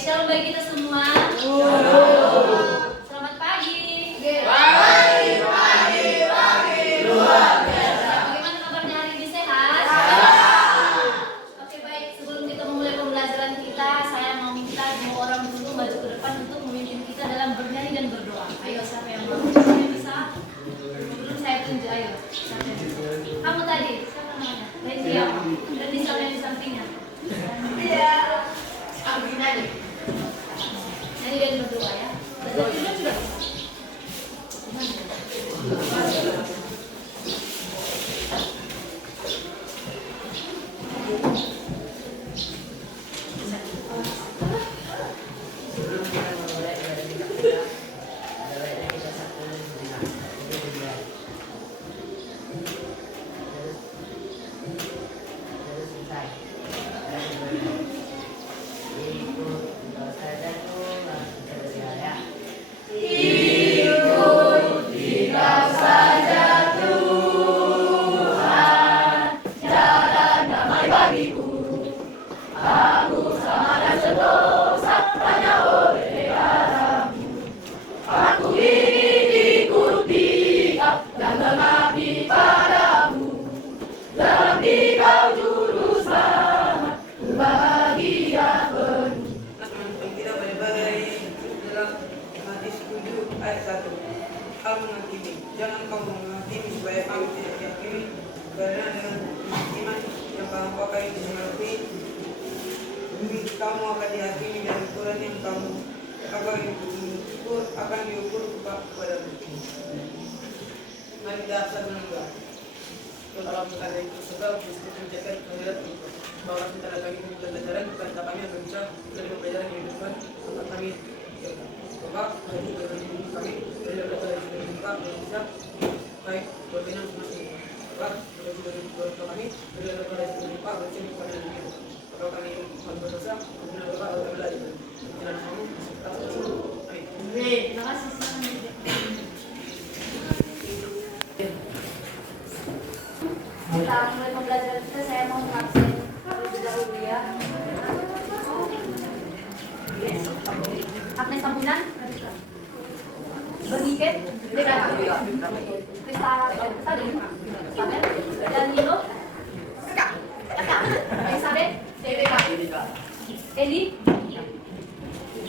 Shalom bagi kita semua. Selamat pagi. Pagi. Luar biasa. Bagaimana kabarnya hari ini, sehat? Oke, baik. Sebelum kita memulai pembelajaran kita, saya mau minta semua orang dulu maju ke depan untuk memimpin kita dalam bernyanyi dan berdoa. Ayo, siapa yang mau? Siapa yang bisa? Dulu saya tunjuk, ayo. Siapa yang bisa? Kamu tadi, siapa namanya? Lendia. Dan di sana yang di sampingnya. Iya. Aku nyanyi. Nyanyi dan berdoa ya. Sudah sudah. Sebelum kita memulai ibadah kita, ada baiknya kita satu sejenak. Terus selesai. Ikut dosa dan Tuhan terjaya. Ikut dikau saja Tuhan, jalan damai bagiku. Aku sama dan sentosa hanya oleh darah-Mu. Aku ingin ikut Dikau dan mengabdi padamu. Dalam Dikau juru selamat, ku bahagia penuh. Kita baik-baik dalam Matius 7 ayat 1. Kamu menghakimi, jangan kamu menghakimi supaya kamu tidak dihakimi, karena dengan iman yang kamu pakai untuk mengakui, kamu akan dihakimi dan ukuran yang kamu akan diukur kepadamu. Mari kita bersama doa. Kalau kita ada itu sebab kita menjaga kehadirat bahwa kita lagi pembelajaran bukan kami yang berbicara dari pembelajaran yang dilakukan tempat kami Bapak dari kami dari Bapak bisa baik berkenan masing Bapak dari kami dari Bapak bersih kepada diri kalau kami berdosa kemudian Bapak kami lagi jalan kamu amin. Terima kasih. Kita mulai pembelajaran kita, saya mau absen terlebih dahulu ya. Agnes Sambunan, Berniket, Krista tadi, dan Nino, Elizabeth, Eli,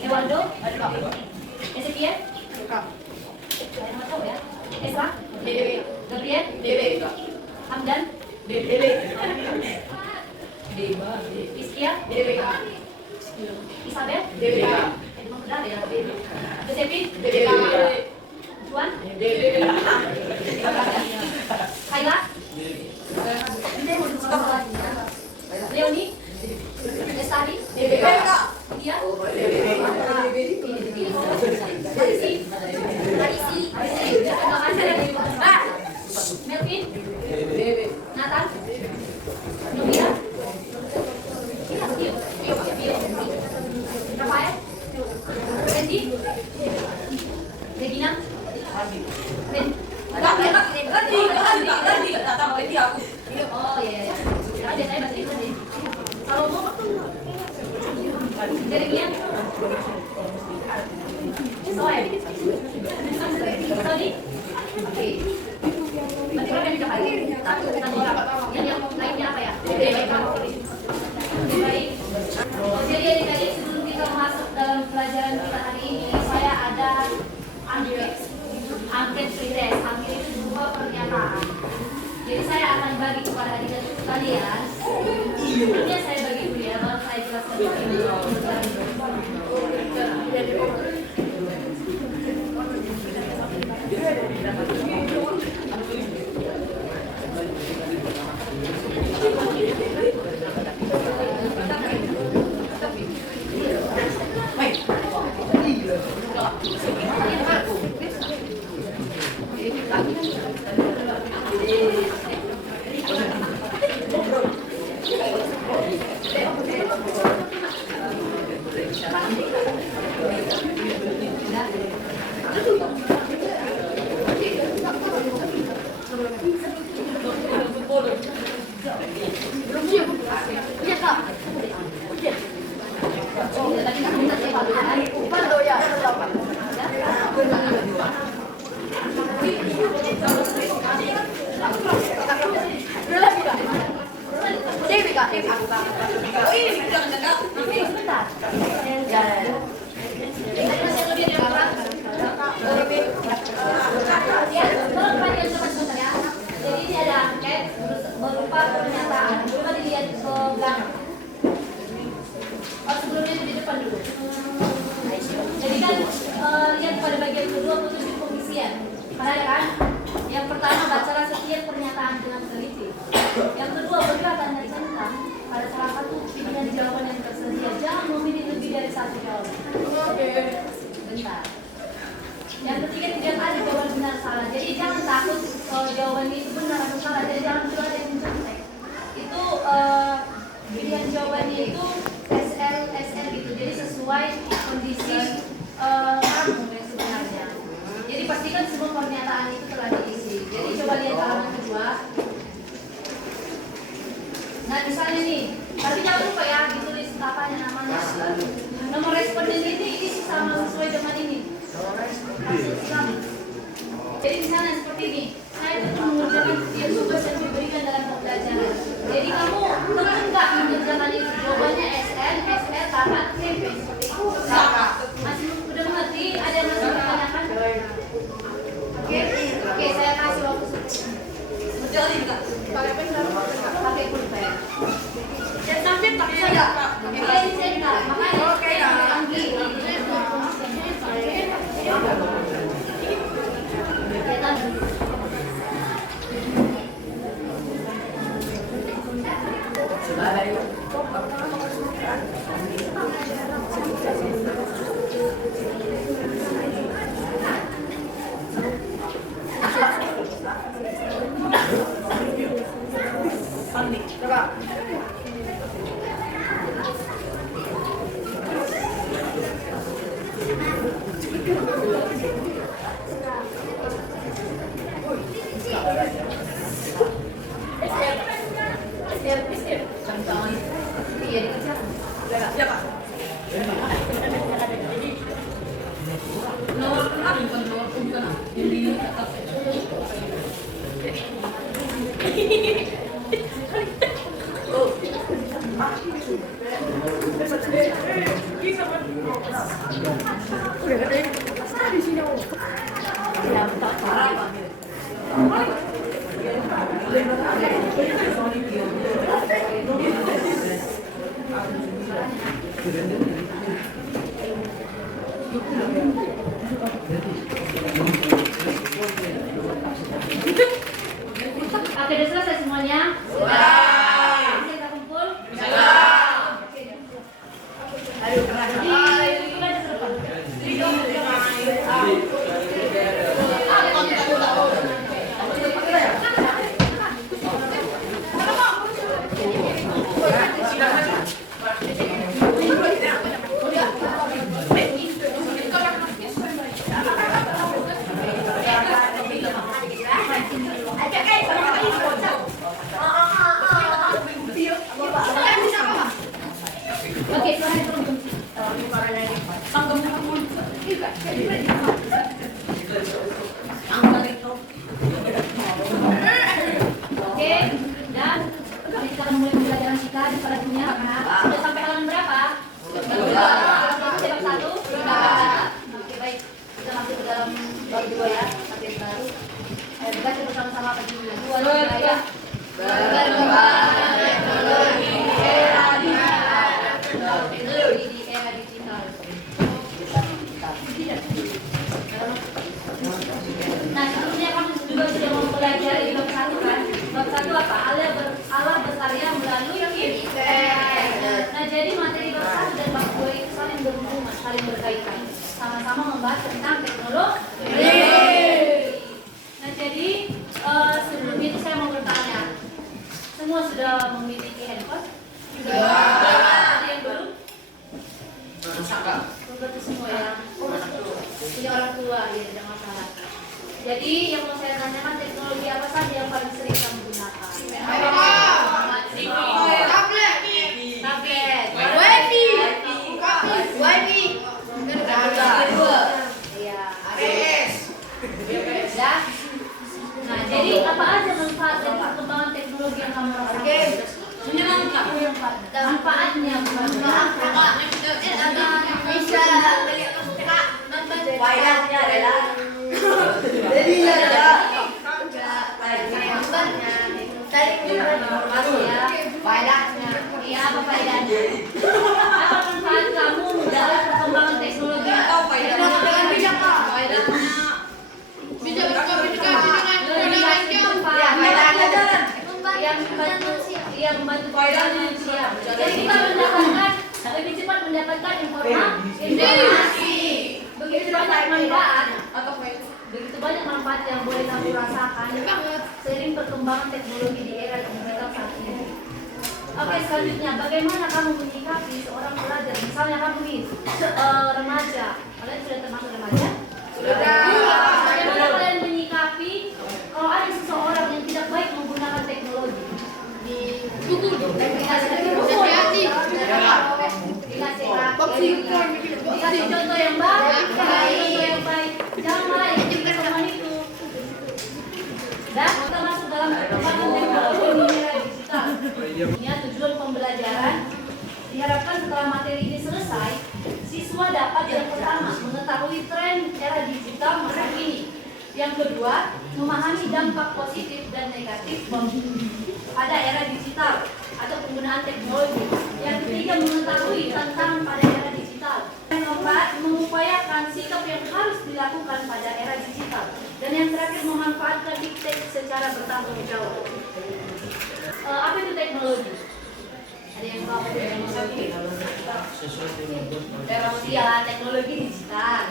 Ewaldo, Ezekiel, saya mau tahu ya, Esra, Gabriel, Hamdan, Iskia, Isabel, emang benar ya, Josephine, Juan, Kayla, Leonie, Lestari, Dia, Melvin, Nathan, Novia, Rafael, Randy, Regina, oh iya, ada saya bahasa Inggris. Salomo, Jeremia, Soel, Tony, oke. Berarti berapa yang didapat? Satu orang. Yang lainnya apa ya? Baik. Jadi adik-adik, sebelum kita masuk dalam pelajaran kita hari ini, saya ada angket pretest. Angket itu berupa pernyataan. Jadi saya akan bagi kepada adik-adik sekalian. Sebelumnya saya bagi dulu ya, baru saya jelaskan begini. Belum punya kak. jawabannya itu benar atau salah, jadi jangan dulu ada yang mencontek. Itu pilihan jawabannya itu SL gitu, jadi sesuai kondisi kamu yang sebenarnya. Jadi pastikan semua pernyataan itu telah diisi. Jadi coba lihat halaman kedua. Nah misalnya nih, tapi jangan lupa ya ditulis apanya namanya. Nomor responden ini isi sama sesuai dengan ini. Jadi misalnya seperti ini, saya itu mengerjakan yang tugas yang diberikan dalam pembelajaran. Jadi kamu tentu enggak mengerjakan itu. Jawabannya SL, tamat, SMP seperti itu. Masih udah mengerti? Ada yang masih bertanyakan? Oke, saya kasih waktu berjalan enggak? Pakai pen pakai pulpen. Dan sampai pakai saya. Pakai saya makanya oke lah. Oke, udah selesai semuanya? Sudah. Bisa kita kumpul? Aduh, keras. Oke, dan kita akan mulai pembelajaran kita di pada dunia. Sudah sampai halaman berapa? Bab 1. Oke, baik. Kita masuk ke dalam bab 2 ya, materi baru. Ayo kita bersama-sama apa dulu? 2 ya. Perkembangan teknologi di era digital. Nah, sebelumnya kamu juga sudah mempelajari bab 1 kan? Bab 1 apa? Allah berkarya melalui internet. Nah, jadi materi bab 1 dan bab 2 itu saling berhubungan, saling berkaitan. Sama-sama membahas tentang teknologi. Nah, jadi sebelum itu saya mau bertanya. Semua sudah memiliki handphone? Sudah. Ada yang belum? Berarti semua ya. Punya orang tua, ya tidak masalah. Jadi yang mau saya tanyakan, teknologi apa saja yang paling sering kamu gunakan? Tablet, wifi, iya. Ya. Nah, jadi apa aja manfaat dari perkembangan teknologi yang kamu rasakan? Menyenangkan. Manfaatnya Bisa faedahnya adalah jadi informasi ya, faedahnya apa faedahnya? Apa manfaat kamu dalam perkembangan teknologi? dengan bijak Pak. Bisa yang membantu manusia. Jadi kita mendapatkan lebih cepat mendapatkan informasi. Begitu banyak manfaat atau begitu banyak manfaat manfaat yang boleh kamu rasakan seiring perkembangan teknologi di era digital saat ini. Oke, selanjutnya bagaimana kamu menyikapi seorang pelajar? Misalnya kamu nih remaja, kalian sudah termasuk remaja? Sudah. Bagaimana kalian menyikapi kalau ada seseorang yang tidak baik menggunakan teknologi? Dikasih contoh yang baik, jangan malah yang teman itu. Dan kita masuk dalam perkembangan teknologi di era digital. Ya, tujuan pembelajaran diharapkan setelah materi ini selesai, siswa dapat yang pertama mengetahui tren era digital masa kini. Yang kedua, memahami dampak positif dan negatif pada era digital atau penggunaan teknologi. Yang ketiga, mengetahui tentang pada era digital. Yang keempat, mengupayakan sikap yang harus dilakukan pada era digital. Dan yang terakhir, memanfaatkan iptek secara bertanggung jawab. Apa itu teknologi? Ada yang tahu apa itu teknologi? Ya, teknologi digital.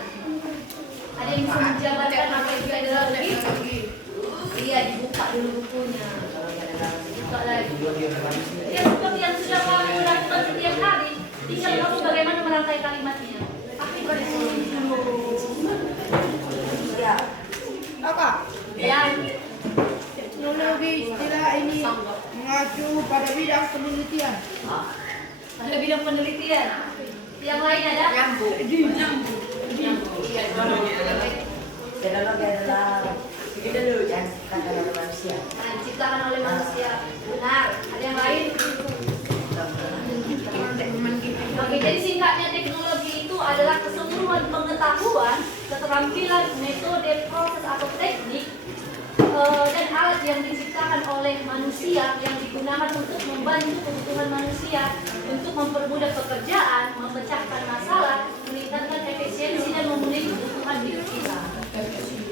Ada yang bisa menjabarkan apa itu teknologi? Iya, dibuka dulu bukunya. Buka lagi. Ya, seperti yang sudah kamu lakukan setiap hari. Tinggal kamu bagaimana merangkai kalimatnya. Apa itu teknologi? Ya. Apa? Ya, Teknologi istilah ini mengacu pada bidang penelitian. pada bidang penelitian. Yang lain ada? Nyambung. Teknologi adalah yang diciptakan oleh manusia. Nah, diciptakan oleh manusia. Benar. Ada yang lain? Oke, jadi singkatnya teknologi itu adalah keseluruhan pengetahuan, keterampilan, metode, proses atau teknik dan alat yang diciptakan oleh manusia yang digunakan untuk membantu kebutuhan manusia untuk mempermudah pekerjaan, memecahkan masalah, meningkatkan efisiensi dan memenuhi kebutuhan hidup kita.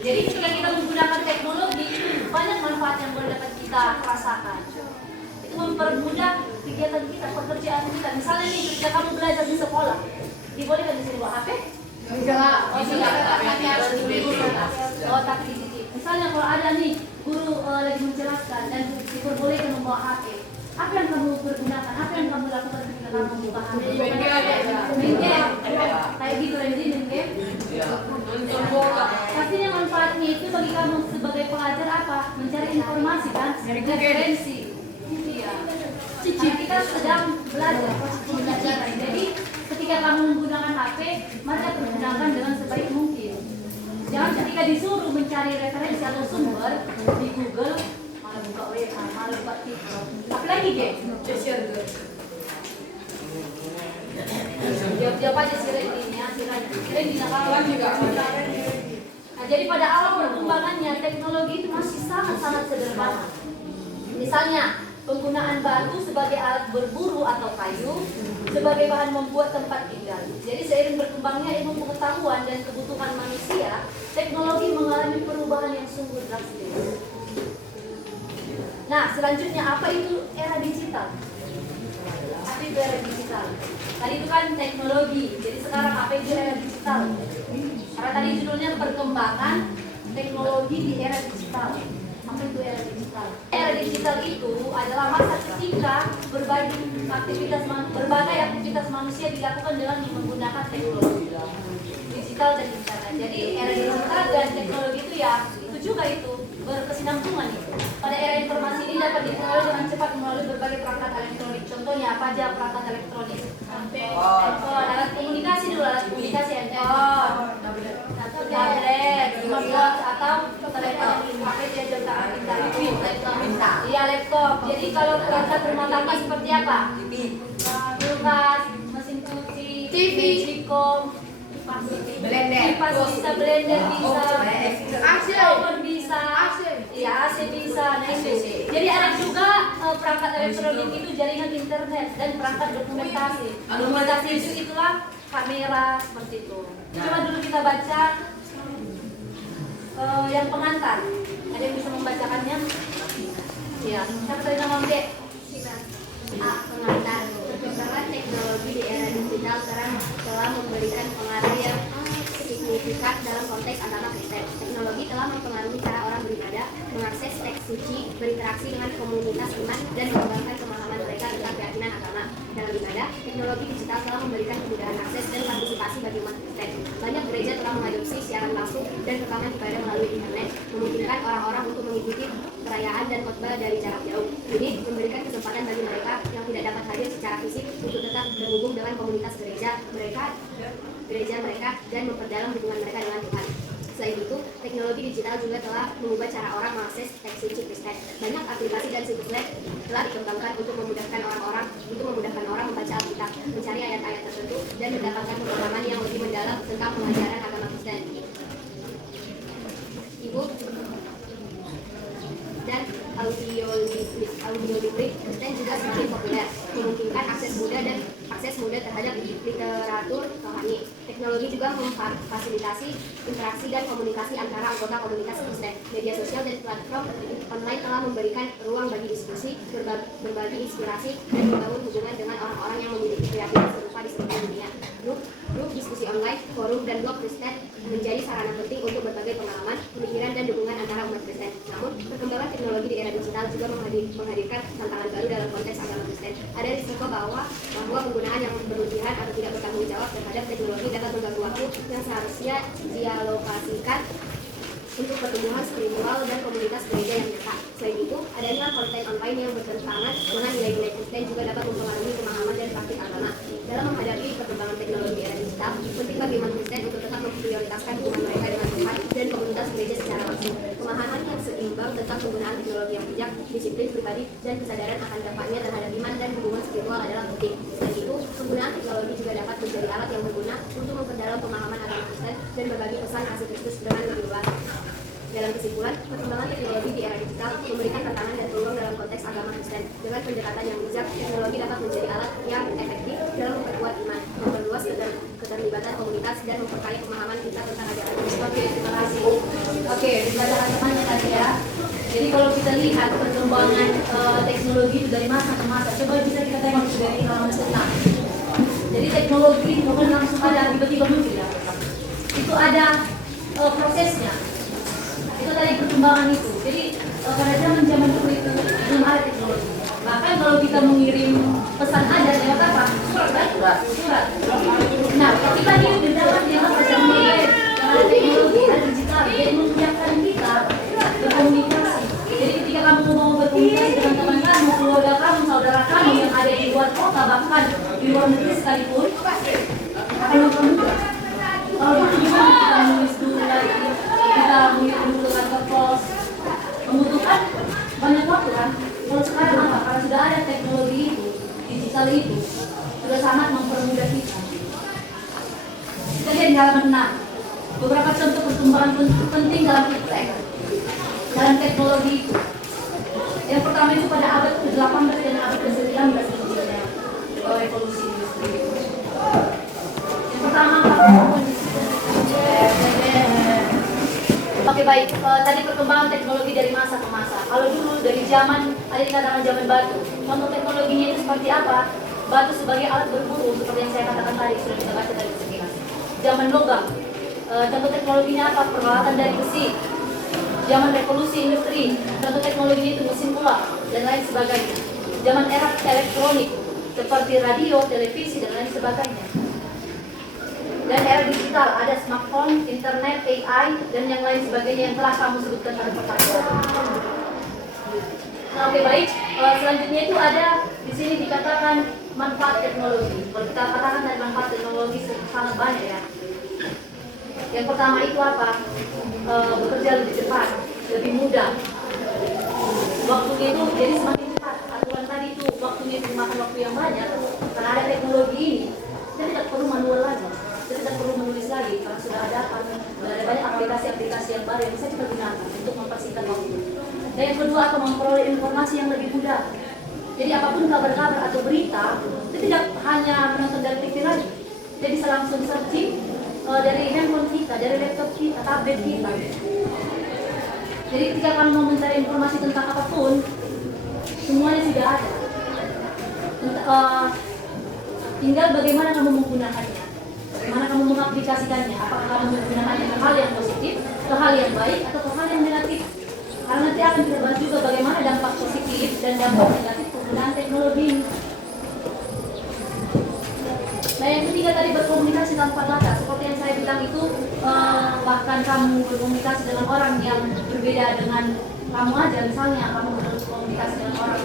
Jadi ketika kita menggunakan teknologi, banyak manfaat yang boleh dapat kita rasakan. Itu mempermudah kegiatan kita, pekerjaan kita. Misalnya nih, ketika kamu belajar di sekolah, dibolehkan di sini bawa HP? Enggak. Oh, tidak. Oh, tapi dititip. Misalnya kalau ada nih guru lagi menjelaskan dan diperbolehkan membawa HP, apa yang kamu pergunakan? Apa yang kamu lakukan ketika kamu membuka HP? Main game. Kayak gitu Randy, main game. Pastinya manfaatnya itu bagi kamu sebagai pelajar apa? Mencari informasi kan? Referensi. Iya. Karena kita sedang belajar pembelajaran. Jadi ketika kamu menggunakan HP, maka pergunakan dengan sebaik mungkin. Jangan ketika disuruh mencari referensi atau sumber di Google, malah buka WA, malah buka TikTok. Apalagi game? Jawab aja si Randy ya, si Randy nakalan juga. Nah, jadi pada awal perkembangannya teknologi itu masih sangat-sangat sederhana. Misalnya penggunaan batu sebagai alat berburu atau kayu sebagai bahan membuat tempat tinggal. Jadi seiring berkembangnya ilmu pengetahuan dan kebutuhan manusia, teknologi mengalami perubahan yang sungguh drastis. Nah, selanjutnya apa itu era digital? Apa itu era digital? Tadi itu kan teknologi, jadi sekarang apa itu era digital? Karena tadi judulnya perkembangan teknologi di era digital. Apa itu era digital? Era digital itu adalah masa ketika berbagai aktivitas manusia dilakukan dengan menggunakan teknologi digital dan internet. Jadi era digital dan teknologi itu ya itu juga itu berkesinambungan itu. Pada era informasi ini dapat diperoleh dengan cepat melalui berbagai perangkat elektronik. Contohnya apa aja perangkat elektronik? Handphone, alat komunikasi dulu, alat komunikasi handphone, tablet, smartwatch atau telepon yang dipakai di jam tangan kita. Iya, laptop. Jadi kalau perangkat rumah tangga seperti apa? Kulkas, mesin cuci, Magicom, Blender. kipas bisa, blender bisa, AC. oven bisa, iya AC bisa. Nah itu. Jadi ada juga perangkat elektronik itu jaringan internet dan perangkat dokumentasi. Dokumentasi itu itulah kamera seperti itu. Coba dulu kita baca yang pengantar. Ada yang bisa membacakannya? Iya. Siapa tadi nama Dek? A. Pengantar. Perkembangan teknologi di era digital telah memberikan pengaruh yang signifikan dalam konteks antara teknologi telah mempengaruhi dengan komunitas iman dan mengembangkan pemahaman mereka tentang keyakinan agama. Dalam ibadah, teknologi digital telah memberikan kemudahan akses dan partisipasi bagi umat Kristen. Banyak gereja telah mengadopsi siaran langsung dan rekaman ibadah melalui internet, memungkinkan orang-orang untuk mengikuti perayaan dan khotbah dari jarak jauh. Ini memberikan kesempatan bagi mereka yang tidak dapat hadir secara fisik untuk tetap berhubung dengan komunitas gereja mereka dan memperdalam hubungan mereka dengan Tuhan. Selain itu, teknologi digital juga telah mengubah cara orang mengakses teks suci Kristen. Banyak aplikasi dan situs web telah dikembangkan untuk memudahkan orang membaca Alkitab, mencari ayat-ayat tertentu, dan mendapatkan pemahaman yang lebih mendalam tentang pengajaran agama Kristen. Ibu dan audiolibrik Kristen juga semakin populer, memungkinkan akses mudah terhadap literatur rohani. Teknologi juga memfasilitasi interaksi dan komunikasi antara anggota komunitas Kristen. Media sosial dan platform online telah memberikan ruang bagi diskusi, berbagi inspirasi, dan membangun hubungan dengan orang-orang yang memiliki keyakinan serupa di seluruh dunia. Grup diskusi online, forum, dan blog Kristen menjadi sarana penting untuk berbagai pengalaman, pemikiran, dan dukungan antara umat Kristen. Namun, perkembangan teknologi di era digital juga menghadirkan tantangan baru dalam konteks agama Kristen. Ada risiko bahwa penggunaan yang berlebihan atau tidak bertanggung jawab terhadap teknologi dapat mengganggu waktu yang seharusnya dialokasikan untuk pertumbuhan spiritual dan komunitas gereja yang nyata. Selain itu, adanya konten online yang bertentangan dengan nilai-nilai Kristen juga dapat mempengaruhi pemahaman dan praktik agama. Dalam menghadapi perkembangan teknologi era digital, penting bagi umat Kristen untuk tetap memprioritaskan hubungan mereka dengan Tuhan dan komunitas gereja secara langsung. Pemahaman yang seimbang tentang penggunaan teknologi yang bijak, disiplin pribadi, dan kesadaran akan dampaknya terhadap iman dan hubungan spiritual adalah penting. Selain itu, penggunaan teknologi juga dapat menjadi alat yang berguna untuk memperdalam pemahaman agama Kristen dan berbagi pesan kasih Kristus dengan lebih luas. Dalam kesimpulan, perkembangan teknologi di era digital memberikan tantangan dan peluang dalam konteks agama Kristen. Dengan pendekatan yang bijak, teknologi dapat menjadi alat yang efektif dalam memperkuat iman, memperluas keterlibatan komunitas, dan memperkaya pemahaman kita tentang ajaran Kristus. Oke, terima kasih. Oke, teman-temannya tadi ya. Jadi kalau kita lihat perkembangan teknologi itu dari masa ke masa, coba bisa kita tengok dari halaman 6. Jadi teknologi bukan langsung ada tiba-tiba muncul ya. Itu ada prosesnya. Itu tadi perkembangan itu. Jadi pada zaman dulu itu belum ada teknologi. Bahkan kalau kita mengirim pesan ada lewat apa? Surat kan? Surat. Nah, ketika dia berjalan di masa zaman modern, ada teknologi, ada digital, dia memudahkan kita berkomunikasi. Jadi ketika kamu mau berkomunikasi dengan teman kamu, keluarga kamu, saudara kamu yang ada di luar kota, bahkan di luar negeri sekalipun, akan mempermudah. Kalau dulu gimana kita nulis dulu lagi, kita membutuhkan ke pos, membutuhkan banyak waktu kan. Kalau sekarang apa? Karena sudah ada teknologi itu, digital itu, sudah sangat mempermudah kita. Kita lihat di halaman 6, beberapa contoh perkembangan penting dalam iptek, dalam teknologi itu. Yang pertama itu pada abad ke-18 dan abad ke-19 sebetulnya, revolusi industri. Yang pertama Oke baik, tadi perkembangan teknologi dari masa ke masa. Kalau dulu dari zaman, ada dikatakan zaman batu. Contoh teknologinya itu seperti apa? Batu sebagai alat berburu, seperti yang saya katakan tadi, sudah kita baca dari sekilas. Zaman logam, contoh teknologinya apa? Peralatan dari besi. Zaman revolusi industri, contoh teknologinya itu mesin uap dan lain sebagainya. Zaman era elektronik, seperti radio, televisi dan lain sebagainya. Dan era digital, ada smartphone, internet, AI, dan yang lain sebagainya yang telah kamu sebutkan pada pertanyaan. Nah, oke baik. Selanjutnya itu ada di sini dikatakan manfaat teknologi. Kalau kita katakan dari manfaat teknologi sangat banyak ya. Yang pertama itu apa? Bekerja lebih cepat, lebih mudah. Waktunya itu jadi semakin cepat. Aturan tadi itu waktunya itu makan waktu yang banyak. Karena ada teknologi ini, kita tidak perlu manual lagi. Kita tidak perlu menulis lagi karena sudah ada banyak aplikasi-aplikasi yang baru yang bisa kita gunakan untuk mempersingkat waktu. Dan yang kedua, atau memperoleh informasi yang lebih mudah. Jadi apapun kabar-kabar atau berita, itu tidak hanya menonton dari TV lagi. Jadi bisa langsung searching dari handphone kita, dari laptop kita, tablet kita. Jadi ketika kamu mau mencari informasi tentang apapun, semuanya sudah ada. Tinggal bagaimana kamu menggunakannya. Bagaimana kamu mengaplikasikannya? Apakah kamu menggunakannya ke hal yang positif, ke hal yang baik, atau ke hal yang negatif? Karena nanti akan kita bahas juga bagaimana dampak positif positif dan dampak negatif penggunaan teknologi ini. Nah yang ketiga tadi berkomunikasi tanpa batas. Seperti yang saya bilang itu, bahkan kamu berkomunikasi dengan orang yang berbeda dengan kamu aja. Misalnya kamu berkomunikasi dengan orang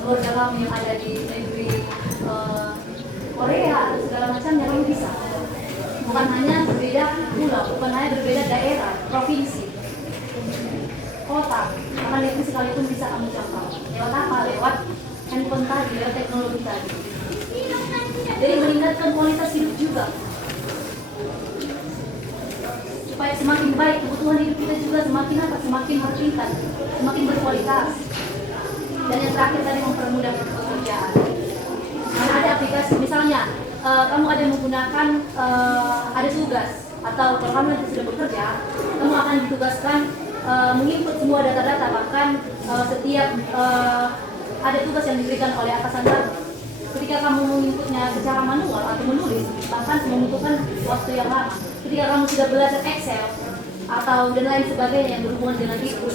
keluarga kamu yang ada di negeri Korea atau segala macamnya, kamu bisa. Bukan hanya berbeda pulau, bukan hanya berbeda daerah, provinsi, kota, bahkan itu sekalipun bisa kamu jangkau. Lewat apa? Lewat handphone tadi, lewat teknologi tadi. Jadi meningkatkan kualitas hidup juga, supaya semakin baik kebutuhan hidup kita juga semakin apa? Semakin bertingkat, semakin berkualitas. Dan yang terakhir tadi mempermudah pekerjaan. Karena ada aplikasi, misalnya kamu ada menggunakan ada tugas, atau kalau kamu nanti sudah bekerja, kamu akan ditugaskan menginput semua data-data, bahkan setiap ada tugas yang diberikan oleh atasan kamu. Ketika kamu menginputnya secara manual atau menulis, bahkan membutuhkan waktu yang lama. Ketika kamu sudah belajar Excel atau dan lain sebagainya yang berhubungan dengan itu,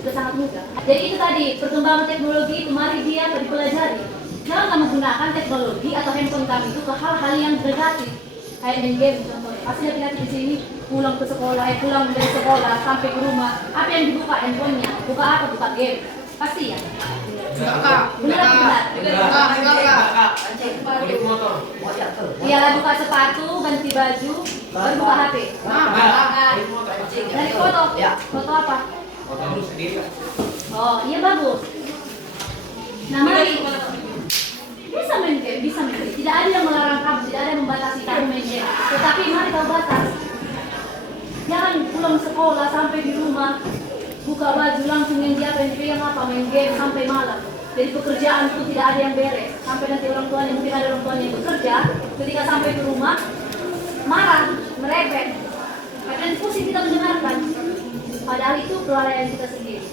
sudah sangat mudah. Jadi itu tadi perkembangan teknologi itu, mari dia dipelajari. Jangan kamu gunakan teknologi atau handphone kamu itu ke hal-hal yang negatif, kayak main game contohnya. Pasti hati-hati di sini pulang ke sekolah, pulang dari sekolah sampai ke rumah, apa yang dibuka handphonenya? Buka apa? Buka game. Pasti ya. Enggak, Benar atau benar? Balik motor. Iya, buka sepatu, ganti baju, baru buka HP. Balik motor. Dari foto. Foto apa? Motor lu sendiri. Oh, iya bagus. Nah, mari. Bisa main game, bisa main game. Tidak ada yang melarang kamu, tidak ada yang membatasi kamu main game. Tetapi mari tahu batas. Jangan pulang sekolah sampai di rumah, buka baju langsung yang dipegang apa, main game sampai malam. Jadi pekerjaan pun tidak ada yang beres. Sampai nanti orang tuanya, mungkin ada orang tuanya yang bekerja, ketika sampai ke rumah, marah, merepet. Kadang pusing kita mendengarkan. Padahal itu kelalaian kita sendiri.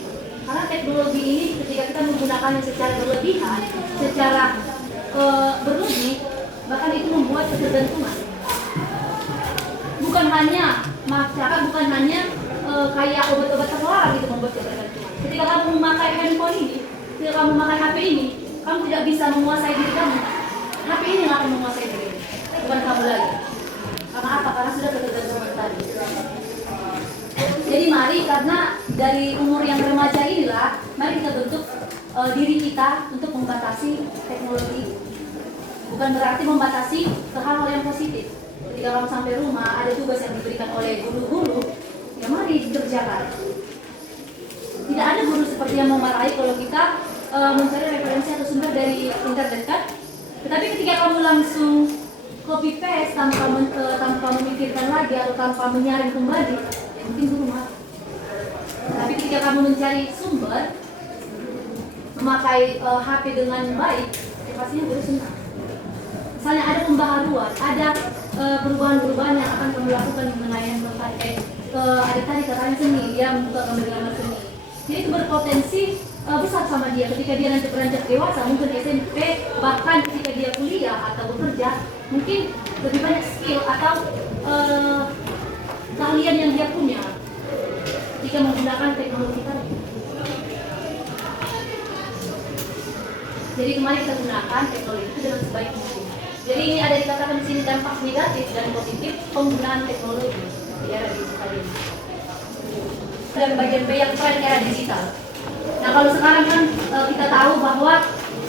Karena teknologi ini ketika kita menggunakannya secara berlebihan, secara berlebih, bahkan itu membuat ketergantungan. Bukan hanya masyarakat, bukan hanya kayak obat-obat terlarang itu membuat ketergantungan. Ketika kamu memakai handphone ini, ketika kamu memakai HP ini, kamu tidak bisa menguasai diri kamu. HP ini yang akan menguasai diri, bukan kamu lagi. Karena apa? Karena sudah ketergantungan tadi. Jadi mari, karena dari umur yang remaja inilah, mari kita bentuk diri kita untuk membatasi teknologi. Bukan berarti membatasi ke hal-hal yang positif. Ketika kamu sampai rumah, ada tugas yang diberikan oleh guru-guru, ya mari dikerjakan. Tidak ada guru seperti yang memarahi kalau kita mencari referensi atau sumber dari internet kan. Tetapi ketika kamu langsung copy paste tanpa memikirkan lagi atau tanpa menyaring kembali, ya mungkin guru marah. Tapi ketika kamu mencari sumber, memakai HP dengan baik, ya pastinya guru senang. Misalnya ada pembaharuan, ada perubahan-perubahan yang akan kamu lakukan mengenai handphone tadi. Ada tadi katanya seni, dia membuka gambar-gambar seni. Jadi itu berpotensi besar sama dia ketika dia nanti beranjak dewasa, mungkin SMP, bahkan ketika dia kuliah atau bekerja, mungkin lebih banyak skill atau keahlian yang dia punya jika menggunakan teknologi tadi. Jadi kemarin kita gunakan teknologi itu dengan sebaik mungkin. Jadi ini ada dikatakan di sini dampak negatif dan positif penggunaan teknologi di era digital ini. Dan bagian B yang tren era digital. Nah kalau sekarang kan kita tahu bahwa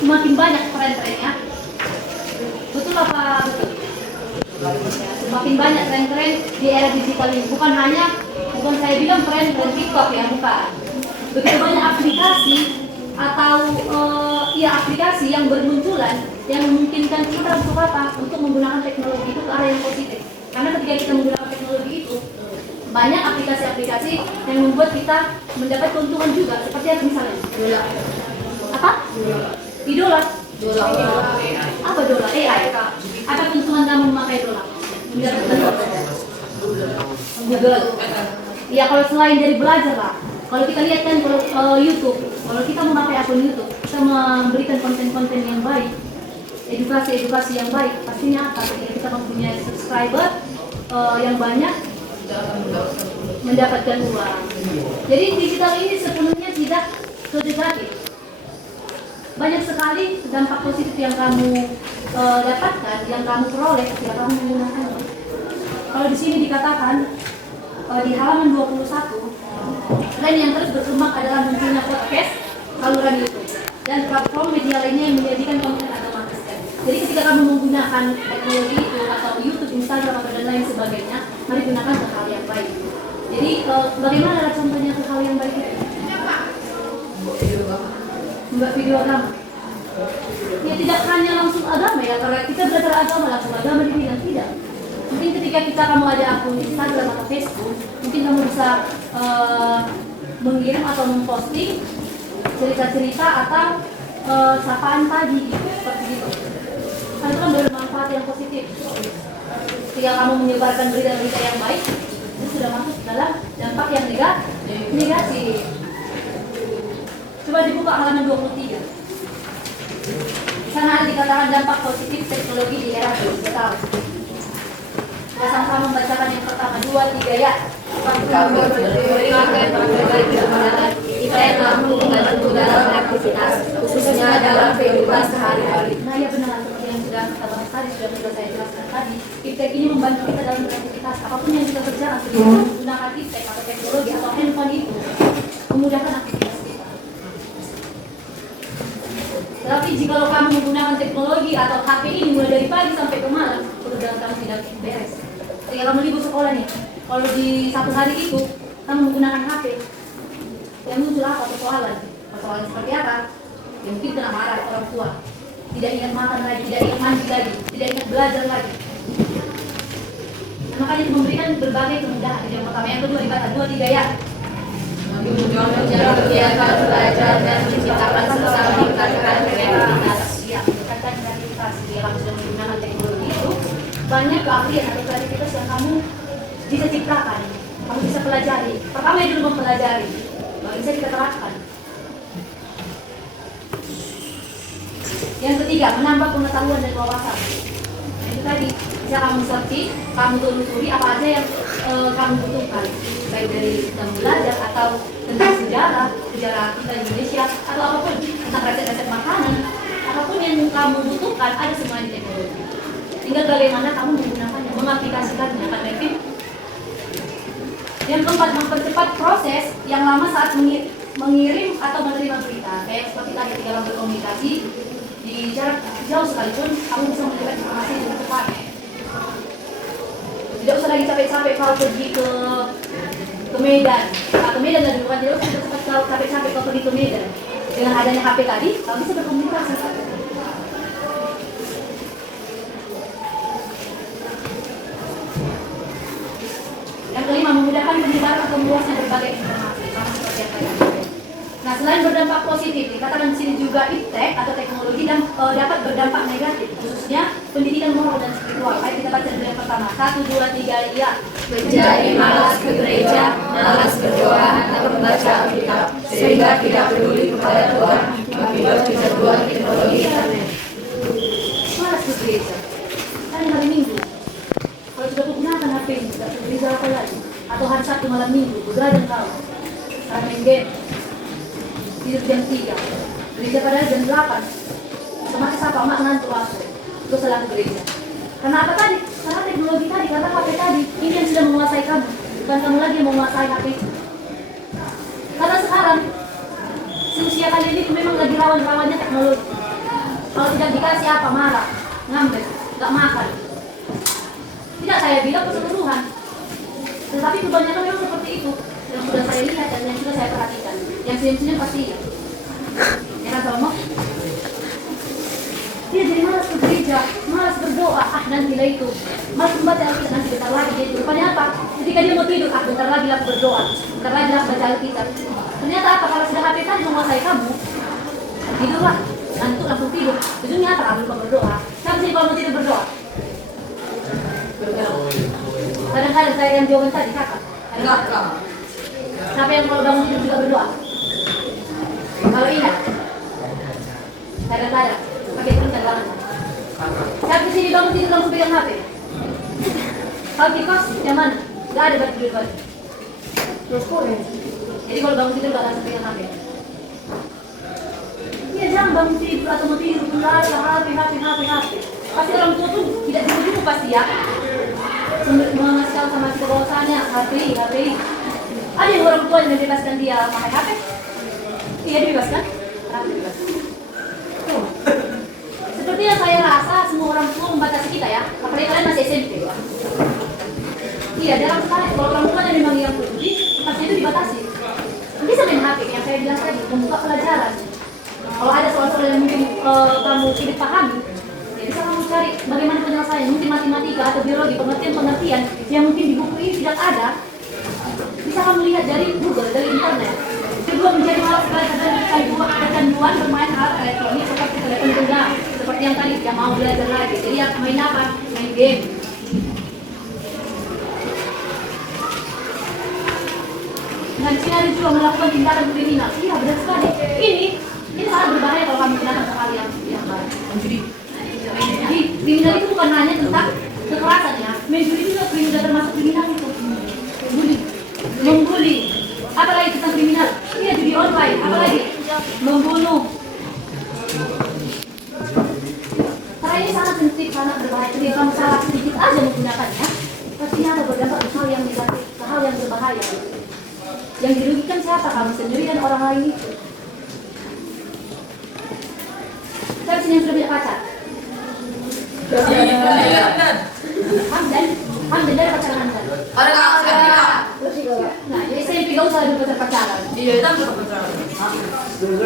semakin banyak tren-trennya. Betul apa betul? Semakin banyak tren-tren di era digital ini. Bukan saya bilang tren TikTok ya, bukan. Begitu banyak aplikasi atau aplikasi yang bermunculan yang memungkinkan kita untuk apa? Untuk menggunakan teknologi itu ke arah yang positif. Karena ketika kita menggunakan teknologi itu, banyak aplikasi-aplikasi yang membuat kita mendapat keuntungan juga. Seperti apa misalnya? Dola. Apa? Idola. Dola. Apa dola? AI. Apa keuntungan kamu memakai dola? Mendapatkan Google. Ya kalau selain dari belajar lah. Kalau kita lihat kan kalau YouTube, kalau kita memakai akun YouTube, kita memberikan konten-konten yang baik, edukasi-edukasi yang baik, pastinya apa? Ketika kita mempunyai subscriber yang banyak, mendapatkan uang. Jadi digital ini sepenuhnya tidak negatif, banyak sekali dampak positif yang kamu dapatkan, yang kamu peroleh ketika kamu menggunakannya. Kalau di sini dikatakan di halaman 21, dan yang terus berkembang adalah munculnya podcast, saluran YouTube, dan platform media lainnya yang menjadikan konten otomatis. Jadi ketika kamu menggunakan teknologi itu atau YouTube, Instagram atau dan lain sebagainya, mari gunakan ke hal yang baik. Jadi bagaimana contohnya ke hal yang baik itu? Membuat video agama. Ya tidak hanya langsung agama ya, karena kita belajar agama langsung agama di bidang tidak. Mungkin ketika kamu ada akun Instagram atau Facebook, mungkin kamu bisa mengirim atau memposting cerita-cerita atau sapaan pagi gitu, seperti itu. Kan itu kan bermanfaat yang positif. Ketika kamu menyebarkan berita-berita yang baik, itu sudah masuk dalam dampak yang negatif. Coba dibuka halaman 23. Di sana dikatakan dampak positif teknologi di era digital. Kita sama-sama membacakan yang pertama, 2, 3 ya. Kita yang mampu membantu dalam beraktivitas, khususnya dalam kehidupan sehari-hari. Nah ya benar, seperti yang sudah kita bahas tadi, sudah saya jelaskan tadi. Iptek ini membantu kita dalam beraktivitas. Apapun yang kita kerjakan, kita menggunakan iptek atau teknologi atau handphone itu memudahkan aktivitas kita. Tapi jika kamu menggunakan teknologi atau HP ini mulai dari pagi sampai ke malam, pekerjaan kamu tidak beres. Ketika kamu libur sekolah nih, kalau di satu hari itu kamu menggunakan HP, yang muncul apa persoalan? Persoalan seperti apa? Ya mungkin kena marah orang tua, tidak ingat makan lagi, tidak ingat mandi lagi, tidak ingat belajar lagi. Nah, makanya memberikan berbagai kemudahan. Yang pertama, yang kedua dikata 2, 3 ya. Menjaga kegiatan belajar dan menciptakan suasana meningkatkan kreativitas. Ya, meningkatkan kreativitas. Jika kamu sudah menggunakan teknologi itu, banyak keahlian atau kreativitas yang kamu bisa ciptakan, kamu bisa pelajari. Pertama itu dulu mempelajari, baru bisa kita terapkan. Yang ketiga, menambah pengetahuan dan wawasan. Nah, itu tadi, bisa kamu searching, kamu telusuri apa aja yang kamu butuhkan, baik dari tentang belajar atau tentang sejarah kita Indonesia atau apapun, tentang resep-resep makanan, apapun yang kamu butuhkan ada semua di teknologi. Tinggal bagaimana kamu menggunakannya, mengaplikasikannya, kan Devin? Yang keempat, mempercepat proses yang lama saat mengirim atau menerima berita. Kayak seperti tadi ketika kamu berkomunikasi di jarak jauh sekalipun, kamu bisa mendapat informasi dengan cepat. Tidak usah lagi capek-capek kau pergi ke Medan. Nah, ke Medan dan bukan tidak usah cepat kau capek-capek kau pergi ke Medan. Dengan adanya HP tadi, kamu bisa berkomunikasi. Yang kelima, memudahkan penyebaran atau meluasnya berbagai informasi. Sama seperti yang tadi. Nah, selain berdampak positif, dikatakan di sini juga iptek atau teknologi dan dapat berdampak negatif, khususnya pendidikan moral dan spiritual. Baik, kita baca dulu yang pertama. 1, 2, 3, ya. Menjadi malas ke gereja, malas berdoa atau membaca Alkitab, sehingga tidak peduli kepada Tuhan akibat kecanduan teknologi internet. Malas ke gereja. Kan hari Minggu. Kalau sudah menggunakan HP ini, tidak ke gereja apa lagi? Atau hari Sabtu malam Minggu, begadang kau. Karena main game. Tidur jam 3, gereja padahal jam 8. Semakin siapa mak ngantuk langsung, terus salah ke gereja. Karena apa tadi? Karena teknologi tadi, karena HP tadi, ini yang sudah menguasai kamu, bukan kamu lagi yang menguasai HP itu. Karena sekarang, seusia kali ini memang lagi rawan-rawannya teknologi. Kalau tidak dikasih apa, marah, ngambek, gak makan. Tidak saya bilang keseluruhan, tetapi kebanyakan memang seperti itu. Yang sudah saya lihat dan yang sudah saya perhatikan. Yang senyum-senyum pasti ya. Ya kan Salmo? Dia jadi malas ke gereja, malas berdoa, nantilah itu. Malas membaca Alkitab, nanti bentar lagi dia itu. Rupanya apa? Ketika dia mau tidur, bentar lagi lah berdoa. Bentar lagi lah baca Alkitab. Ternyata apa? Kalau sudah HP tadi menguasai kamu, tidurlah. Ngantuk langsung tidur. Ujungnya apa? Kamu lupa berdoa. Siapa sih kalau mau tidur berdoa? Kadang-kadang saya yang jawaban tadi, kakak. Enggak. Siapa yang kalau bangun tidur juga berdoa? Kalau ingat, kadang-kadang pakai perintah bangun. Siapa sini bangun tidur langsung pegang HP? Kalau di kos, yang mana? Gak ada batu tidur. Terus kurang. Jadi kalau bangun tidur gak langsung pegang HP. Iya, jangan bangun tidur atau mau tidur keluar HP. Pasti orang tua tuh tidak dulu pasti ya. Mengasih tahu sama si bahwasannya HP. Ada yang orang tua yang membebaskan dia pakai HP? Iya, dibebaskan. Tuh. Seperti yang saya rasa semua orang tua membatasi kita ya. Apalagi kalian masih SMP. Iya, dalam sekali kalau orang tua yang memang yang peduli, pasti itu dibatasi. Bisa main HP yang saya bilang tadi, membuka pelajaran. Kalau ada soal-soal yang mungkin kamu tidak pahami, ya bisa kamu cari bagaimana penyelesaian. Mungkin matematika atau biologi, pengertian yang mungkin di buku ini tidak ada, bisa kamu lihat dari Google, dari internet. Kedua, menjadi malas kecanduan bermain hal elektronik seperti telepon genggam, seperti yang tadi yang mau belajar lagi. Jadi ya main apa? Main game. Nah, di sini ada juga melakukan tindakan kriminal. Iya, benar sekali. Ini sangat berbahaya kalau kami gunakan hal yang baik. Jadi kriminal itu bukan hanya tentang kekerasan ya. Menjudi juga kriminal, termasuk kriminal itu. Membuli. Apalagi tentang kriminal. Iya, judi online. Apalagi membunuh. Karena ini sangat sensitif, sangat berbahaya. Jadi kamu salah sedikit aja menggunakannya, pastinya ada berdampak ke hal yang negatif, ke hal yang berbahaya. Yang dirugikan siapa? Kamu sendiri dan orang lain itu. Saya sini yang sudah punya pacar. Hamdan dari pacaran Hamdan. Nah, jadi saya gak usah ada pacaran. Iya, itu kan pacaran.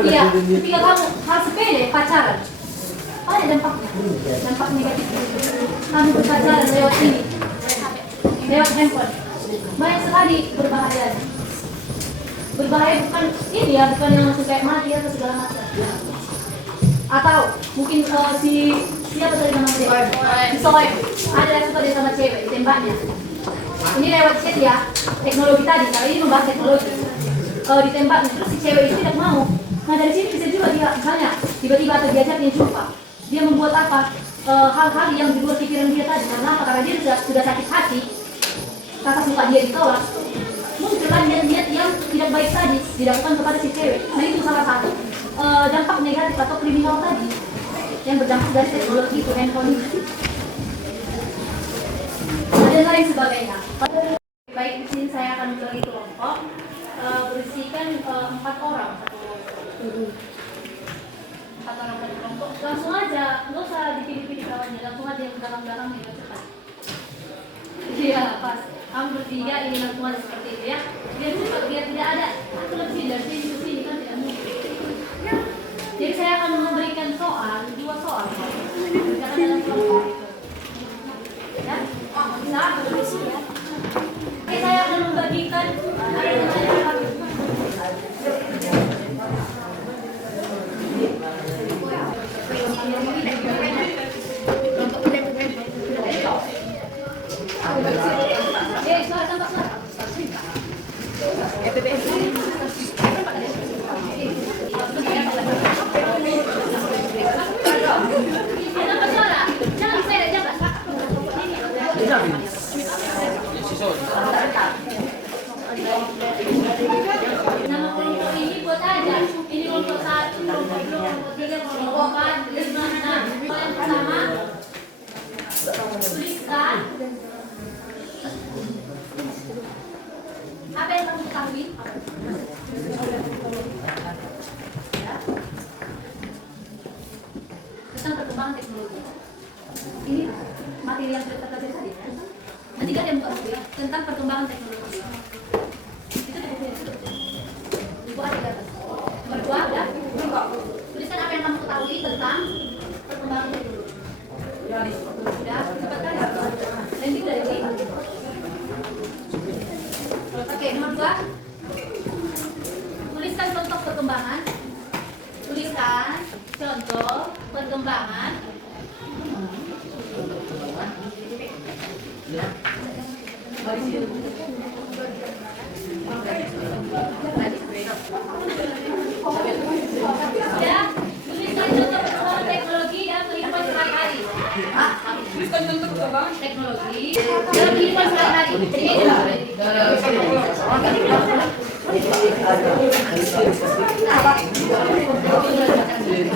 Iya, ketika kamu hal sepele pacaran, apa ada dampaknya? Dampak negatif. Kamu berpacaran lewat ini, lewat handphone. Banyak sekali berbahaya. Berbahaya bukan ini ya, bukan yang langsung kayak mati atau segala macam. Atau mungkin siapa tadi nama dia? Si Soeb. Ada yang suka dia sama cewek, ditembaknya. Ini lewat chat ya, teknologi tadi. Kalau ini membahas teknologi. Ditembaknya, terus si cewek itu tidak mau. Nah dari sini bisa juga dia, misalnya tiba-tiba atau diajaknya jumpa. Dia membuat apa? Hal-hal yang di luar pikiran dia tadi. Karena dia sudah sakit hati. Kata suka dia ditolak. Muncullah niat-niat yang tidak baik tadi dilakukan kepada si cewek. Nah itu salah satu dampak negatif atau kriminal tadi yang berdampak dari teknologi itu, handphone itu. Dan lain sebagainya. Baik, di sini saya akan membagi kelompok berisikan 4 orang satu kelompok. Langsung aja, nggak usah dipilih-pilih kawannya, langsung aja yang belakang-belakang ya cepat. Iya pas. Kamu bertiga ini langsung aja seperti itu ya. Biar cepat, biar tidak ada aku lebih dari sini ke sini kan tidak mungkin. Jadi saya akan memberikan soal, 2 soal. Jangan dalam kelompok itu. Ya, bisa ya. Oke, saya akan membagikan ada namanya apa? Nama kelompok ini buat aja. Ini kelompok 1, kelompok 2, kelompok 3, kelompok 4, 5, 6. Yang pertama, tuliskan apa yang kamu ketahui tentang perkembangan teknologi. Ini materi yang sudah terkait tadi. Nanti kan yang buka buku ya, tentang perkembangan teknologi. Itu di buku ini. Buku ada di atas. Nomor 2 ada. Tuliskan apa yang kamu ketahui tentang perkembangan teknologi. Sudah, cepat kan? Nanti udah ini. Oke, nomor 2. Tuliskan contoh perkembangan. Tuliskan contoh perkembangan. Ya, tuliskan contoh perkembangan teknologi dalam kehidupan sehari-hari. Tuliskan contoh perkembangan Teknologi dalam kehidupan sehari-hari. Ya,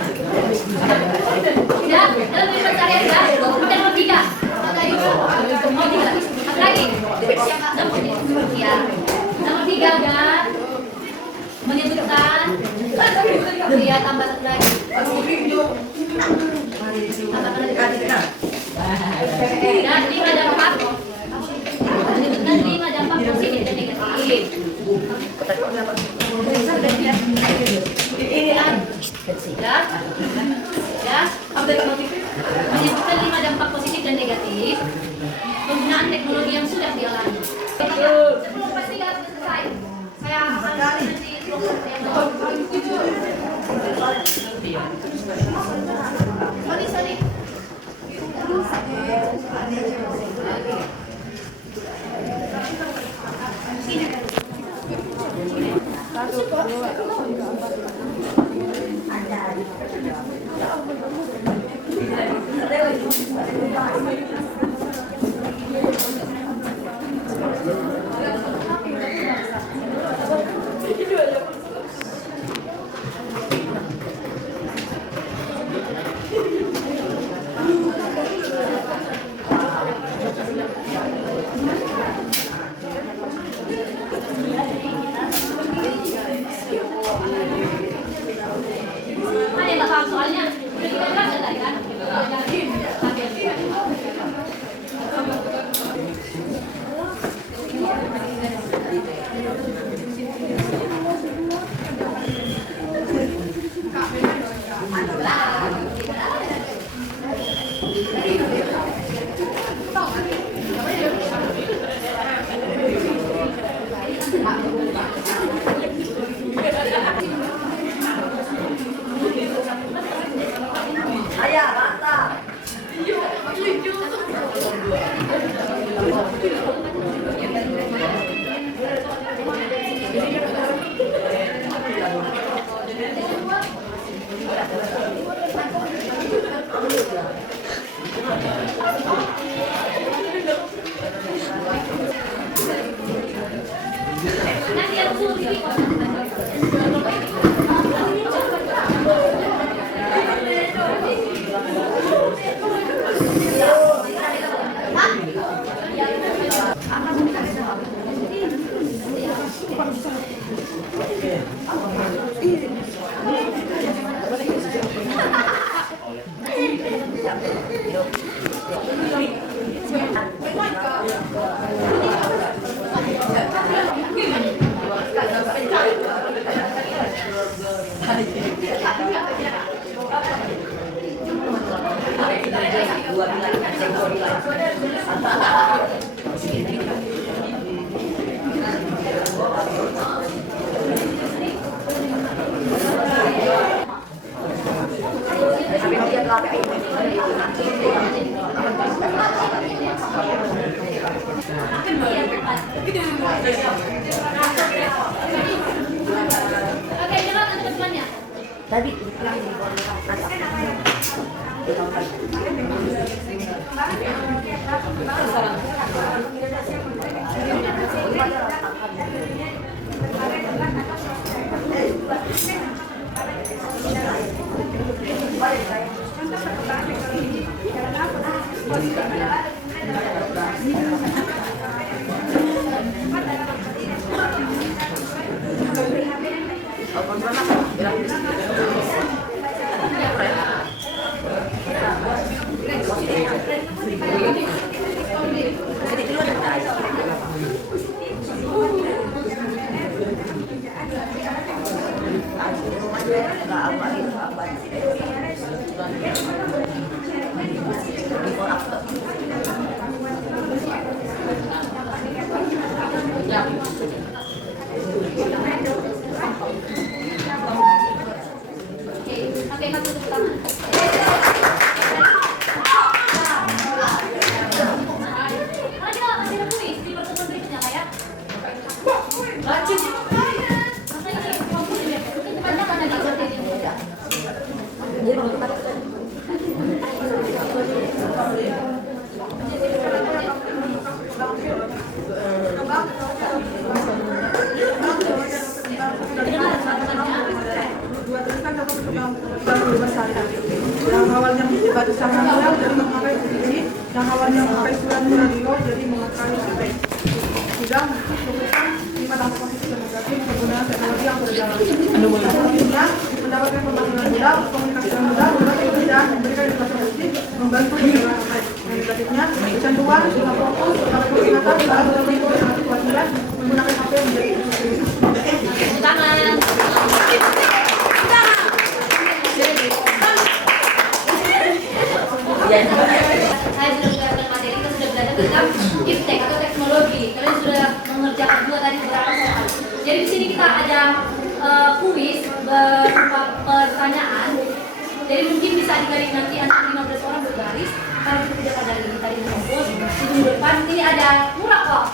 dalam kehidupan sehari-hari ya. Kemudian nomor 3. Apa tadi? Nomor 3. Apa lagi? Ya. Nomor 3 kan menyebutkan. Ya, tambah satu lagi. Tambahkan lagi. Ya, 5 dampak. Menyebutkan 5 dampak positif dan negatif. Ya, ya, menyebutkan 5 dampak positif dan negatif penggunaan teknologi yang sudah dialami. Sebelum pasti selesai, saya akan nanti sorry. Mana yang tak paham soalnya? Udah kita jelaskan tadi kan? Ayah, mantap. Nanti yang suruh di Oke, coba teman-temannya. Tadi Oke, satu pertama. Nanti kalau masih ada kuis di pertemuan berikutnya kayak. Lanjut. Mungkin tempatnya karena di hotel yang muda. Baru syariah. Yang awalnya ibadah secara natural jadi memakai posisi, yang awalnya memakai surat radio jadi memakai iPad. Sudah cukupkan 5 dampak positif dan negatif penggunaan teknologi yang sudah jalan. Selanjutnya, mendapatkan pembangunan mudah, komunikasi yang mudah, berbagi dan memberikan edukasi positif, membantu penyebaran online. Yang negatifnya, kecanduan, hilang fokus, pada kegiatan, saat berlebih kewajiban, menggunakan HP menjadi Tangan. Saya sudah belajar materi, kita sudah belajar tentang iptek atau teknologi. Kalian sudah mengerjakan juga tadi beberapa soal. Jadi di sini kita ada kuis berupa pertanyaan. Jadi mungkin bisa digaris nanti antara 15 orang berbaris. Kalau kita tidak ada ini tadi mengumpul di minggu depan. Ini ada murah kok.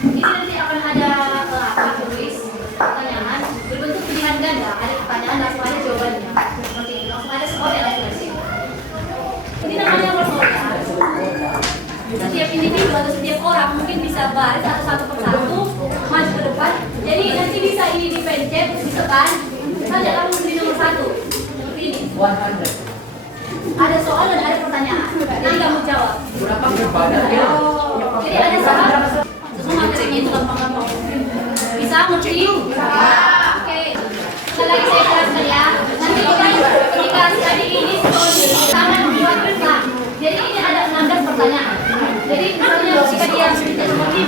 Ini nanti akan ada kuis pertanyaan berbentuk pilihan ganda. Ada pertanyaan langsung ada jawabannya. Seperti ini. Langsung ada skor yang langsung kasih. Ini namanya persoalan. Setiap individu atau setiap orang mungkin bisa baris satu persatu maju ke depan. Jadi nanti bisa ini dipencet, disekan. Saja kamu di nomor 1 seperti ini. 100. Ada soal dan ada pertanyaan. Jadi kamu jawab. Berapa banyak? Jadi ada soal. Semua materinya itu gampang-gampang. Bisa ngerti? Oke. Sekali lagi saya jelaskan ya. Nanti ketika tadi ini tangan membuat peta. Jadi ini ada 16 pertanyaan. Jadi misalnya jika dia tidak nomor 5,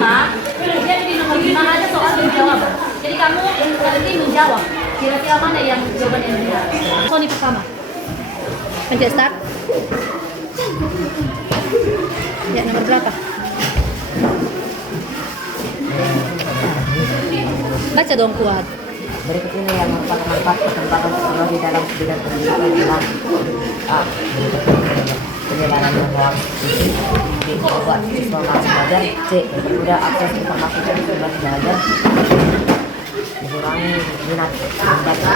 dia di nomor 5 ada soal menjawab. Jadi kamu nanti menjawab. Kira-kira mana yang jawaban yang benar? Sony pertama. Pencet start. Ya, nomor berapa? Baca dong kuat. Berikut ini yang merupakan kesempatan teknologi dalam bidang pendidikan adalah A. Penjelasan mengulang B. Membuat siswa masih belajar. C. Mudah akses informasi dari sumber belajar. Mengurangi minat membaca.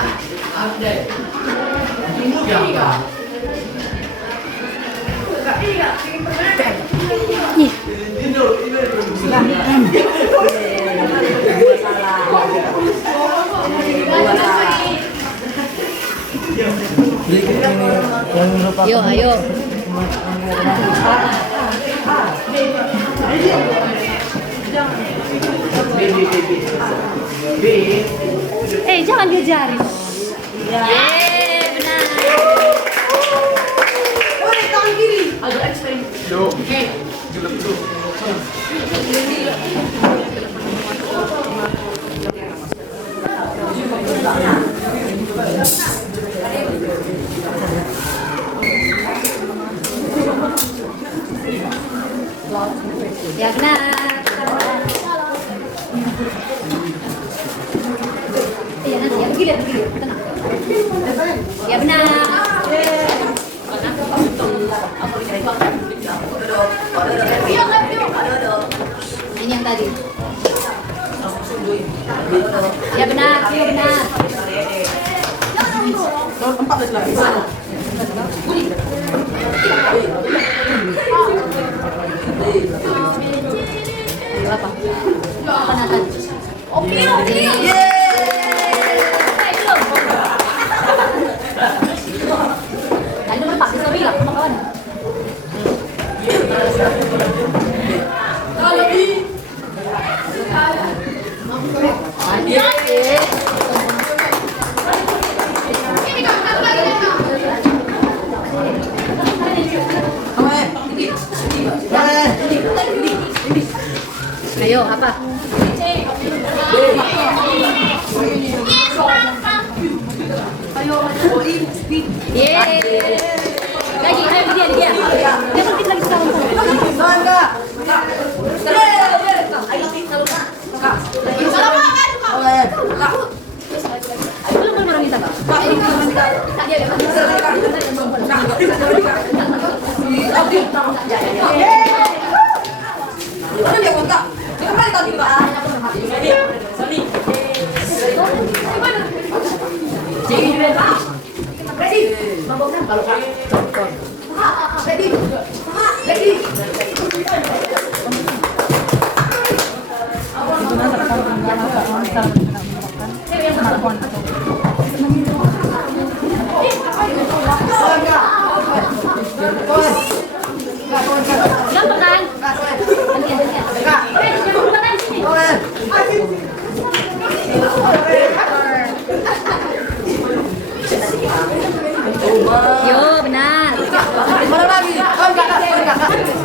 Yang merupakan Ayo. Jangan diajarin. Benar. Tangan kiri. Ya benar. Iya nanti ya begini, tenang. Ya benar. Ini yang tadi. Ya benar, ya benar. nomor 14 lagi. Apa? Apa Nathan? Oke. Tadi nomor 4 bisa bilang sama kawan. Kalau di Ayo, apa? Yeay. Lagi, ayo dia. Dia mungkin lagi sekarang. Belum orang minta.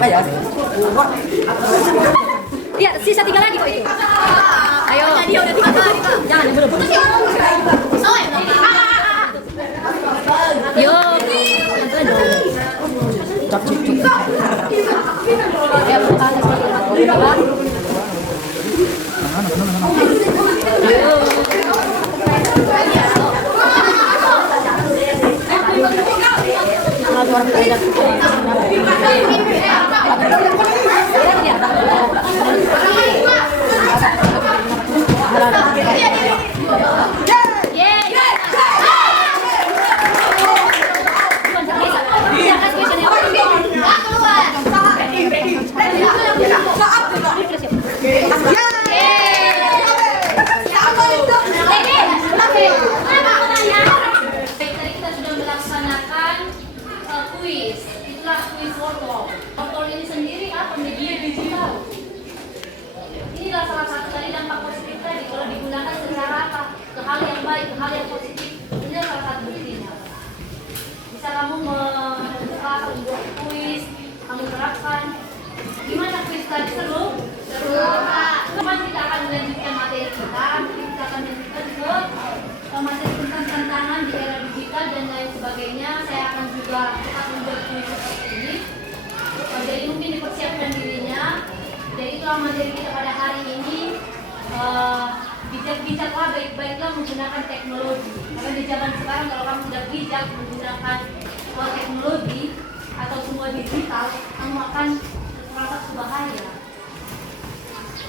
ya. Iya, sisa 3 lagi kok itu. Ayo. Dia udah 3 kali, Pak. Jangan belum putus ya. Yo. Cak cuk cuk. Ya, bukan sekali. Tadi kita sudah melaksanakan kuis. Itulah kuis wortel. Wortel ini sendiri apa? Media digital. Inilah salah satu dari dampak positif tadi. Kalau digunakan secara apa? Ke hal yang baik, ke hal yang positif. Ini salah satu buktinya. Bisa kamu membuat kuis, kamu terapkan. Gimana kuis tadi, seru? Seru. Teman kita akan melanjutkan materi kita. Kita akan melanjutkan ke materi tentang tantangan di era digital dan lain sebagainya. Saya akan juga cepat membuat kuis seperti ini. Jadi mungkin dipersiapkan dirinya. Jadi itulah materi kita pada hari ini. Bijak-bijaklah, baik-baiklah menggunakan teknologi. Karena di zaman sekarang kalau kamu tidak bijak menggunakan teknologi atau semua digital, kamu akan merasa berbahaya.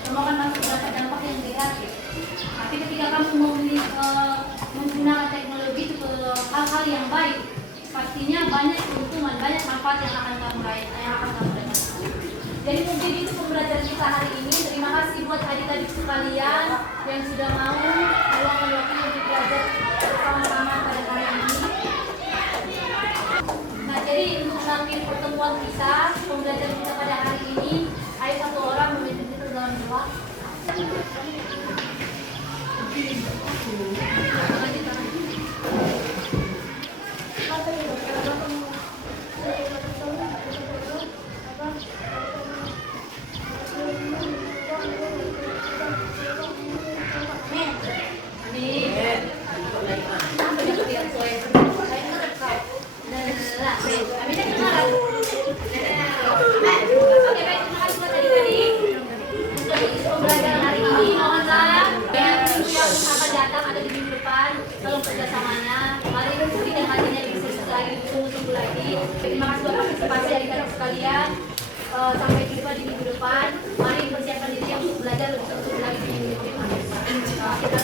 Kamu akan masuk ke dampak yang negatif. Tapi ketika kamu menggunakan teknologi itu ke hal-hal yang baik, pastinya banyak keuntungan, banyak manfaat yang akan kamu dapatkan. Jadi mungkin itu pembelajaran kita hari ini. Terima kasih buat adik-adik sekalian yang sudah mau meluangkan waktu untuk belajar bersama-sama pada hari ini. Nah, jadi untuk mengakhiri pertemuan kita, pembelajaran kita pada hari ini, ayo satu orang memimpin kita dalam doa. Pembelajaran hari ini, mohonlah yang akan datang ada di minggu depan, tolong kerjasamanya. Mari kita hatinya lebih serius lagi, lebih sungguh-sungguh lagi. Terima kasih buat partisipasi adik-adik sekalian. Sampai jumpa di minggu depan. Mari persiapkan diri untuk belajar lebih sungguh-sungguh lagi di minggu depan. Kita